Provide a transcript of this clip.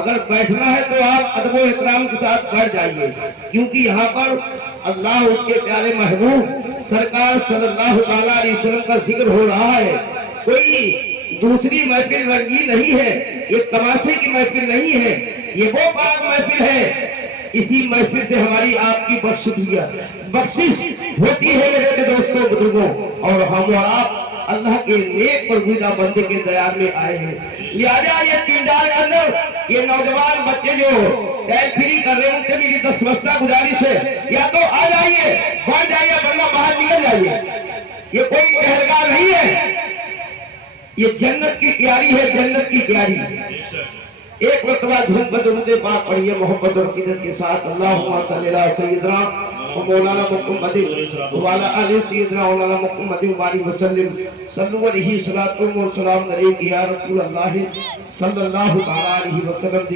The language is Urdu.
اگر بیٹھنا ہے تو آپ ادب و احترام کے ساتھ بیٹھ جائیے، کیونکہ یہاں پر اللہ اس کے پیارے محبوب سرکار صلی اللہ علیہ وسلم کا ذکر ہو رہا ہے۔ کوئی دوسری محفل رنگین نہیں ہے، یہ تماشے کی محفل نہیں ہے، یہ وہ پاک محفل ہے۔ اسی محفل سے ہماری آپ کی بخشش ہوتی ہے میرے دوستوں بزرگوں، اور ہم اور آپ اللہ کے نیک اور گزا بندے کے دیار میں آئے ہیں۔ لہٰذا یہ تیندار کے اندر یہ نوجوان بچے جو ٹائل فری کر رہے ہیں، ان سے میری دستوستہ گزارش ہے، یا تو آ جائیے بڑھ جائیے ورنہ باہر نکل جائیے۔ یہ کوئی پہلگاہ نہیں ہے، یہ جنت کی کیاری ہے، جنت کی کیاری۔ ایک مرتبہ درود پاک پڑھیے محبت اور عقیدت کے ساتھ، اللہم صلی علی سیدنا مولانا محمد وعلی آل سیدنا مولانا محمد وبارک وسلم، صلو علیہ الصلوۃ والسلام علیک یا رسول اللہ صلی اللہ علیہ وسلم۔